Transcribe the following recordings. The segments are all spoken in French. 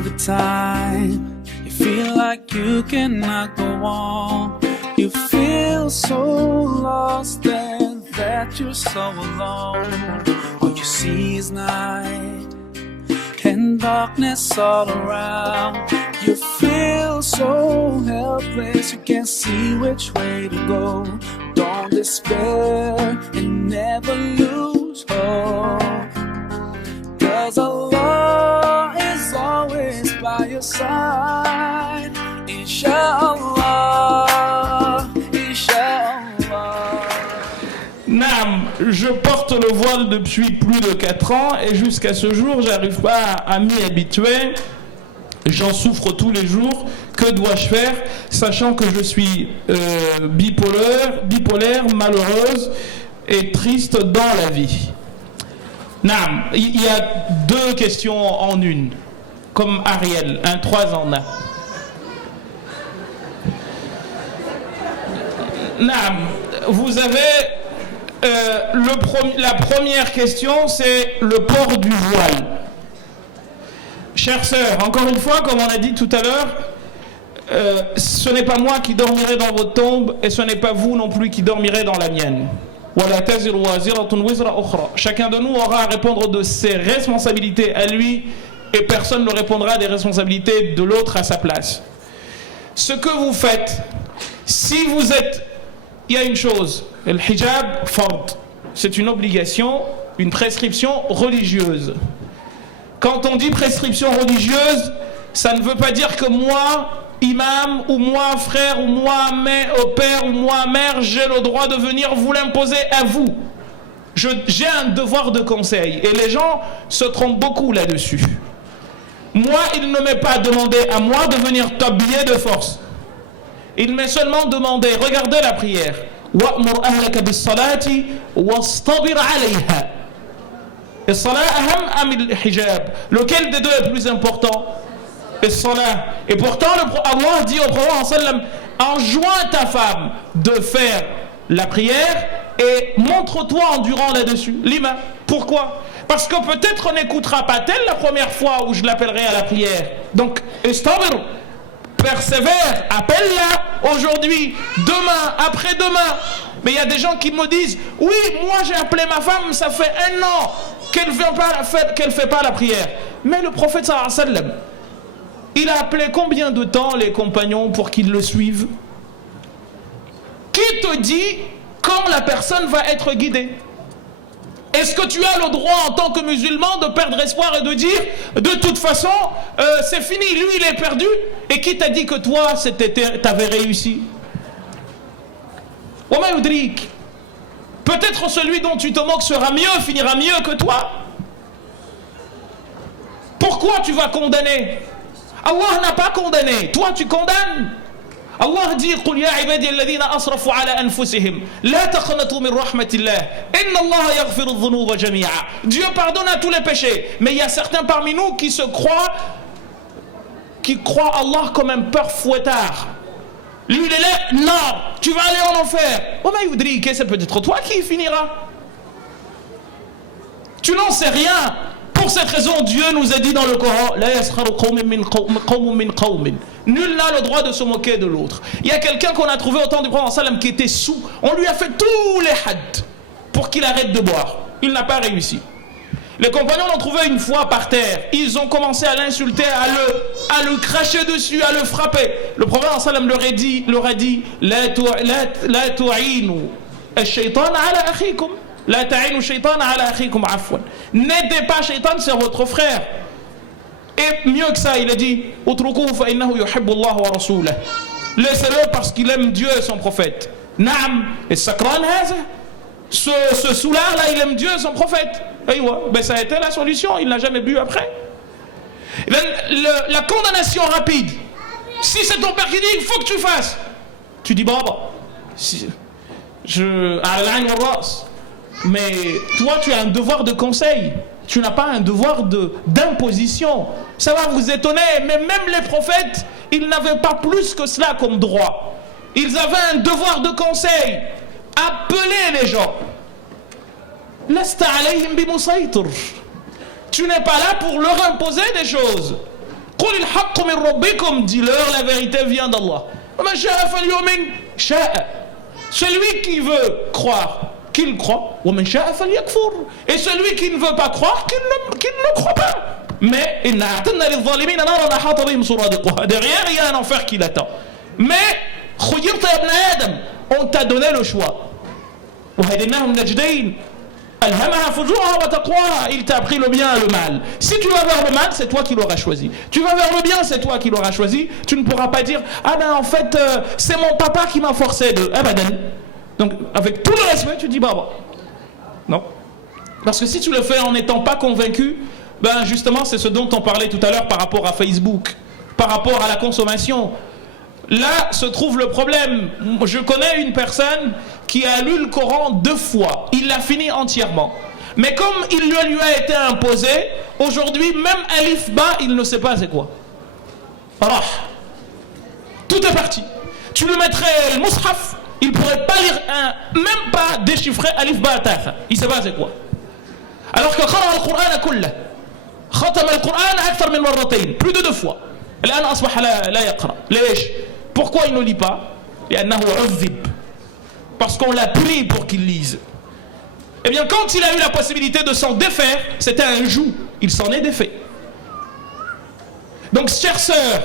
every time you feel like you cannot go on. You feel so lost and that you're so alone. All you see is night and darkness all around. You feel so helpless, you can't see which way to go. Don't despair and never lose hope, 'cause Allah is always by your side. Inch'Allah, Inch'Allah. Naam, je porte le voile depuis plus de 4 ans et jusqu'à ce jour, j'arrive pas à m'y habituer. J'en souffre tous les jours. Que dois-je faire, sachant que je suis bipolaire, malheureuse et triste dans la vie? Naam, il y a 2 questions en une, comme Ariel, un 3 en 1. Naam, vous avez la première question, c'est le port du voile. Chère sœur, encore une fois, comme on a dit tout à l'heure, ce n'est pas moi qui dormirai dans votre tombe et ce n'est pas vous non plus qui dormirez dans la mienne. Chacun de nous aura à répondre de ses responsabilités à lui et personne ne répondra des responsabilités de l'autre à sa place. Ce que vous faites, si vous êtes... Il y a une chose, le hijab fard, c'est une obligation, une prescription religieuse. Quand on dit prescription religieuse, ça ne veut pas dire que moi, imam, ou moi, frère, ou moi, père, ou moi, mère, j'ai le droit de venir vous l'imposer à vous. J'ai un devoir de conseil, et les gens se trompent beaucoup là-dessus. Moi, il ne m'est pas demandé à moi de venir t'habiller de force. Il m'est seulement demandé, regardez la prière. وَأْمُرْ أَهْلَكَ بِالصَّلَاةِ وَاصْطَبِرْ عَلَيْهَا. Et salat aham am al-hijab. Lequel des deux est plus important? Et salat. Et pourtant, Allah dit au prophète sallam, enjoins ta femme de faire la prière et montre-toi endurant là-dessus. Lima. Pourquoi? Parce que peut-être on n'écoutera pas tel la première fois où je l'appellerai à la prière. Donc, istabir. Persévère, appelle-la aujourd'hui, demain, après-demain. Mais il y a des gens qui me disent, oui, moi j'ai appelé ma femme, ça fait 1 an qu'elle ne fait pas la prière. Mais le prophète sallallahu alayhi wa sallam, il a appelé combien de temps les compagnons pour qu'ils le suivent? Qui te dit quand la personne va être guidée? Est-ce que tu as le droit en tant que musulman de perdre espoir et de dire de toute façon c'est fini, lui il est perdu? Et qui t'a dit que toi t'avais réussi? Peut-être celui dont tu te moques sera mieux, finira mieux que toi. Pourquoi tu vas condamner? Allah n'a pas condamné, toi tu condamnes. Allah dit قل يا عبادي الذين أسرفوا على أنفسهم لا تقنطوا من رحمة الله إن الله يغفر الذنوب جميعا. Dieu pardonne à tous les péchés, mais il y a certains parmi nous qui croient Allah comme un père fouettard. Lui il est là, non, tu vas aller en enfer. Oh mais Youdri, c'est peut-être toi qui y finira. Tu n'en sais rien. Pour cette raison, Dieu nous a dit dans le Coran, nul n'a le droit de se moquer de l'autre. Il y a quelqu'un qu'on a trouvé au temps du prophète sallam qui était sous. On lui a fait tous les hadd pour qu'il arrête de boire. Il n'a pas réussi. Les compagnons l'ont trouvé une fois par terre. Ils ont commencé à l'insulter, à le cracher dessus, à le frapper. Le prophète sallam leur a dit, la tu'inu ash-shaytan ala akhikum. La ta'inu shaytan ala akhikum afwan. N'aidez pas shaytan, c'est votre frère. Et mieux que ça, il a dit utrukuhu fa innahu yuhibbu Allah wa rasulahu. Laissez-le parce qu'il aime Dieu et son prophète. Naam, et sakran haza. Ce soulard là, il aime Dieu et son prophète. Ben ça a été la solution, il n'a jamais bu après. La condamnation rapide. Si c'est ton père qui dit, il faut que tu fasses. Tu dis, bon, mais toi, tu as un devoir de conseil. Tu n'as pas un devoir d'imposition. Ça va vous étonner, mais même les prophètes, ils n'avaient pas plus que cela comme droit. Ils avaient un devoir de conseil. Appeler les gens. Tu n'es pas là pour leur imposer des choses. قُلِ الْحَقُّ مِنْ رَبِّكُمْ, dis-leur, la vérité vient d'Allah. وَمَنْ شَاءَ فَلْيُؤْمِنْ شَاءَ. Celui qui veut croire, qu'il croit. وَمَنْ شَاءَ فَلْيَكْفُرْ. Et celui qui ne veut pas croire, qu'il ne croit pas. Mais إِنَّا أَعْتَدْنَا لِلظَّالِمِينَ نَارًا أَحَاطَ بِهِمْ سُرَادِقُهَا. Derrière, il y a un enfer qui l'attend. Mais خُيِّرْتَ يَا ابْنَ آدَمَ, on t'a donné le choix. وَهَدَيْنَاهُ النَّجْدَيْنِ أَلْهَمَهَا فُجُورَهَا وَتَقْوَاهَا. Il t'a appris le bien et le mal. Si tu vas vers le mal, c'est toi qui l'auras choisi. Tu vas vers le bien, c'est toi qui l'auras choisi. Tu ne pourras pas dire ah ben en fait c'est mon papa qui m'a forcé de abadan. Donc avec tout le respect, tu dis bah non. Parce que si tu le fais en n'étant pas convaincu, ben justement c'est ce dont on parlait tout à l'heure par rapport à Facebook, par rapport à la consommation. Là se trouve le problème. Je connais une personne qui a lu le Coran 2 fois. Il l'a fini entièrement. Mais comme il lui a été imposé, aujourd'hui, même Alif Ba, il ne sait pas c'est quoi. Rah. Tout est parti. Tu lui mettrais le Mus'haf, il ne pourrait pas lire même pas déchiffrer Alif Ba Tatha. Il ne sait pas c'est quoi. Alors que Qara al-Qur'an kullah. Khatam al-Qur'an akthar min marratayn. Plus de 2 fois. الآن أصبح لا يقرأ. ليش? Pourquoi il ne lit pas? لأنه عذب. Parce qu'on l'a pris pour qu'il lise. Eh bien, quand il a eu la possibilité de s'en défaire, c'était un joug. Il s'en est défait. Donc, chère sœur,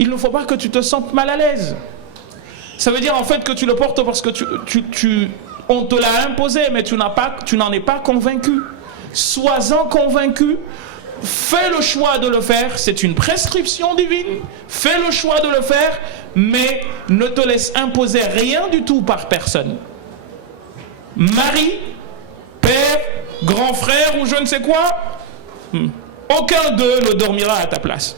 il ne faut pas que tu te sentes mal à l'aise. Ça veut dire en fait que tu le portes parce que on te l'a imposé, mais tu n'en es pas convaincu. Sois-en convaincu. Fais le choix de le faire, c'est une prescription divine. Fais le choix de le faire, mais ne te laisse imposer rien du tout par personne. Mari, père, grand frère ou je ne sais quoi, aucun d'eux ne dormira à ta place.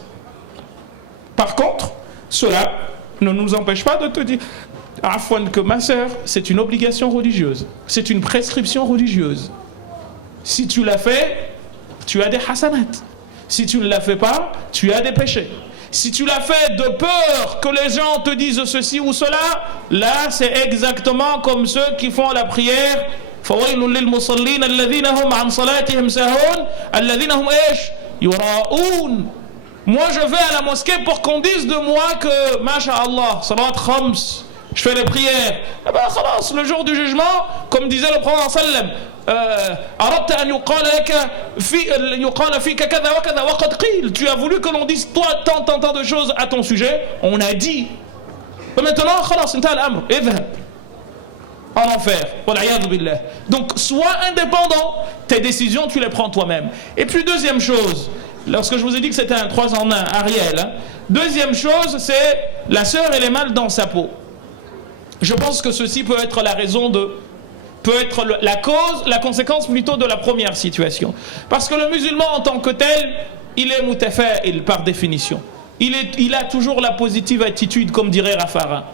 Par contre, cela ne nous empêche pas de te dire Afwan, que ma sœur, c'est une obligation religieuse, c'est une prescription religieuse. Si tu l'as fait, tu as des hasanat. Si tu ne l'as fait pas, tu as des péchés. Si tu l'as fait de peur que les gens te disent ceci ou cela, là c'est exactement comme ceux qui font la prière. فَوَيْلٌ لِلْمُصَلِّينَ الَّذِينَ هُمْ عَنْ صَلَاتِهِمْ سَاهُونَ الَّذِينَ هُمْ يُرَاءُونَ. Moi je vais à la mosquée pour qu'on dise de moi que masha'Allah, salat khams, je fais les prières. Eh ben khalas, le jour du jugement, comme disait le prophète sallam, tu as voulu que l'on dise toi tant de choses à ton sujet, on a dit. Et maintenant khalas inta al-amr, idhhab en enfer. Donc sois indépendant, tes décisions tu les prends toi-même. Et puis deuxième chose, lorsque je vous ai dit que c'était un 3 en 1 Ariel, hein, deuxième chose c'est la sœur elle est mal dans sa peau. Je pense que ceci peut être la raison peut être la cause, la conséquence plutôt de la première situation. Parce que le musulman en tant que tel, il est mutafa'il par définition. Il a toujours la positive attitude, comme dirait Raffarin.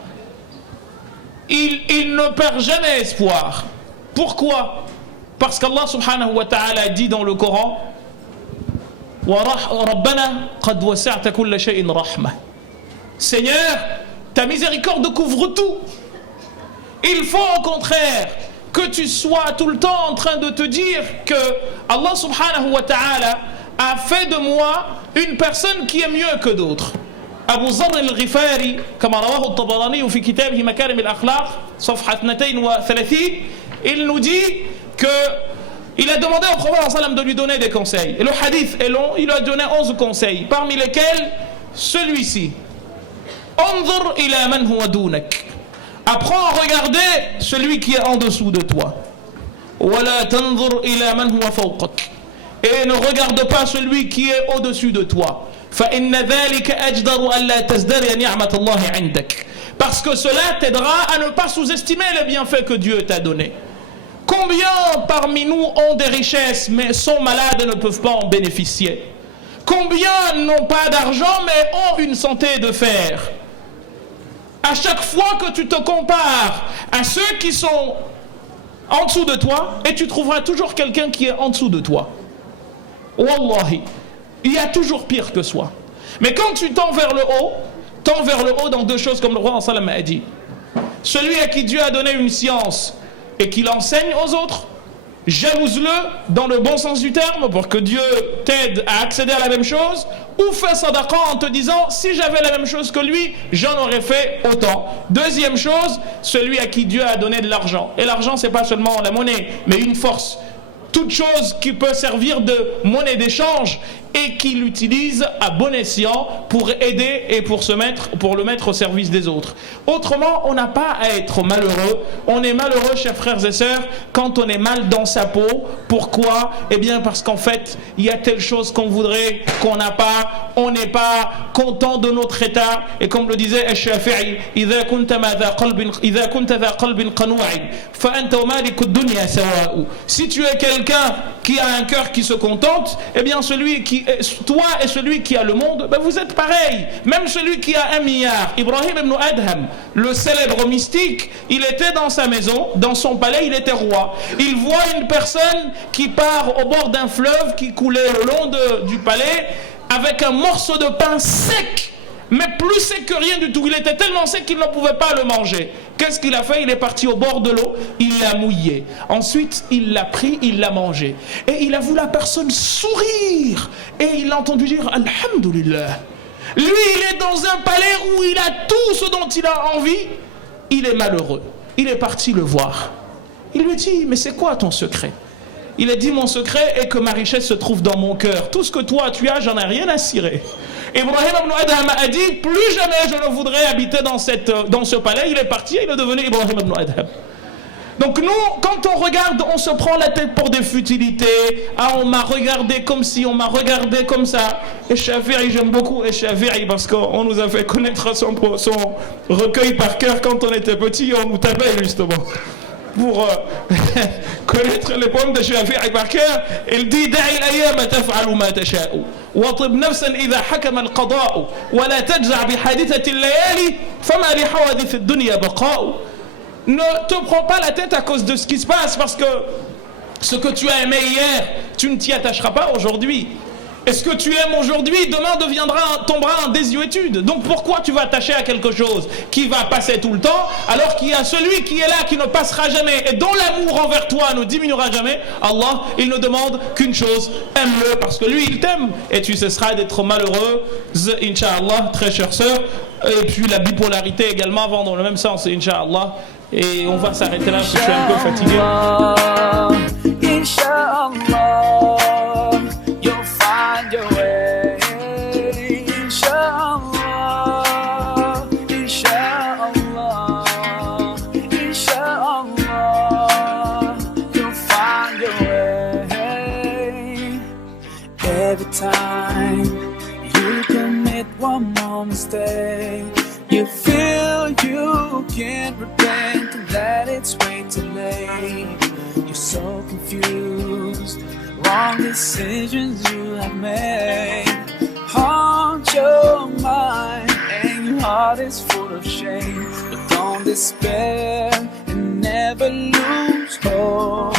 Il ne perd jamais espoir. Pourquoi? Parce qu'Allah subhanahu wa ta'ala dit dans le Coran وَرَبَّنَا قَدْ وَسَعْتَ كُلَّ شَيْءٍ رَحْمَةً. Seigneur, ta miséricorde couvre tout. Il faut au contraire que tu sois tout le temps en train de te dire que Allah subhanahu wa ta'ala a fait de moi une personne qui est mieux que d'autres. Abu Zarr al-Ghifari, comme rawahu al-Tabarani في كتابه مكارم الأخلاق صفحة 32, il nous dit que il a demandé au prophète sallam de lui donner des conseils. Et le hadith est long, il lui a donné 11 conseils, parmi lesquels celui-ci. Anzur ila man huwa dunak. Apprends à regarder celui qui est en dessous de toi. Wala tanzur ila man huwa fawqak. Et ne regarde pas celui qui est au-dessus de toi. فإن ذلك أجدر ألا تزدري نعمة الله عندك. Parce que cela t'aidera à ne pas sous-estimer les bienfaits que Dieu t'a donnés. Combien parmi nous ont des richesses mais sont malades et ne peuvent pas en bénéficier? Combien n'ont pas d'argent mais ont une santé de fer? À chaque fois que tu te compares à ceux qui sont en dessous de toi, et tu trouveras toujours quelqu'un qui est en dessous de toi. Wallahi, il y a toujours pire que soi. Mais quand tu tends vers le haut dans 2 choses comme le roi sallam a dit. Celui à qui Dieu a donné une science et qui l'enseigne aux autres, jalouse-le dans le bon sens du terme pour que Dieu t'aide à accéder à la même chose, ou fais sadaqa en te disant si j'avais la même chose que lui, j'en aurais fait autant. Deuxième chose, celui à qui Dieu a donné de l'argent. Et l'argent, c'est pas seulement la monnaie, mais une force. Toute chose qui peut servir de monnaie d'échange et qu'il utilise à bon escient pour aider et pour le mettre au service des autres. Autrement, on n'a pas à être malheureux. On est malheureux, chers frères et sœurs, quand on est mal dans sa peau. Pourquoi? Eh bien, parce qu'en fait, il y a telle chose qu'on voudrait, qu'on n'a pas. On n'est pas content de notre état. Et comme le disait Al-Shafi'i, إذا كنت ذا قلب قنوع فأنت ومالك الدنيا سواء. Si tu es quelqu'un qui a un cœur qui se contente, eh bien toi et celui qui a le monde, ben vous êtes pareils. Même celui qui a 1 milliard, Ibrahim ibn Adham, le célèbre mystique, il était dans sa maison, dans son palais, il était roi. Il voit une personne qui part au bord d'un fleuve qui coulait le long du palais avec un morceau de pain sec, mais plus sec que rien du tout. Il était tellement sec qu'il ne pouvait pas le manger. Qu'est-ce qu'il a fait? Il est parti au bord de l'eau, il l'a mouillé. Ensuite, il l'a pris, il l'a mangé. Et il a vu la personne sourire. Et il a entendu dire « Alhamdulillah ». Lui, il est dans un palais où il a tout ce dont il a envie. Il est malheureux. Il est parti le voir. Il lui dit « Mais c'est quoi ton secret ?» Il a dit « Mon secret est que ma richesse se trouve dans mon cœur. Tout ce que toi tu as, j'en ai rien à cirer. » Ibrahim ibn Adham a dit « Plus jamais je ne voudrais habiter dans ce palais. » Il est parti et il est devenu Ibrahim ibn Adham. Donc nous, quand on regarde, on se prend la tête pour des futilités. Ah, on m'a regardé comme si, on m'a regardé comme ça. Et Shafi'i, j'aime beaucoup Shafi'i parce qu'on nous a fait connaître son recueil par cœur quand on était petit. On nous tapait justement. Pour connaître les poèmes de Shafi'i par cœur, il dit دع الأيام تفعل ما تشاء وطب نفسا إذا حكم القضاء ولا تجزع بحادثة الليالي فما لحوادث الدنيا بقاء. Ne te prends pas la tête à cause de ce qui se passe, parce que ce que tu as aimé hier, tu ne t'y attacheras pas aujourd'hui. Et ce que tu aimes aujourd'hui, demain tombera en désuétude. Donc pourquoi tu vas t'attacher à quelque chose qui va passer tout le temps, alors qu'il y a celui qui est là, qui ne passera jamais, et dont l'amour envers toi ne diminuera jamais? Allah, il ne demande qu'une chose: aime-le, parce que lui, il t'aime. Et tu cesseras d'être malheureux, Inch'Allah, très chère sœur. Et puis la bipolarité également, vont dans le même sens, Inch'Allah. Et on va s'arrêter là, parce que je suis un peu fatigué. Inshallah, you'll find your way. Inshallah, inshallah, inshallah, you'll find your way. Every time you commit one more mistake, you feel you can't repent and that it's way too late. You're so confused, wrong decisions you have made haunt your mind and your heart is full of shame. But don't despair and never lose hope.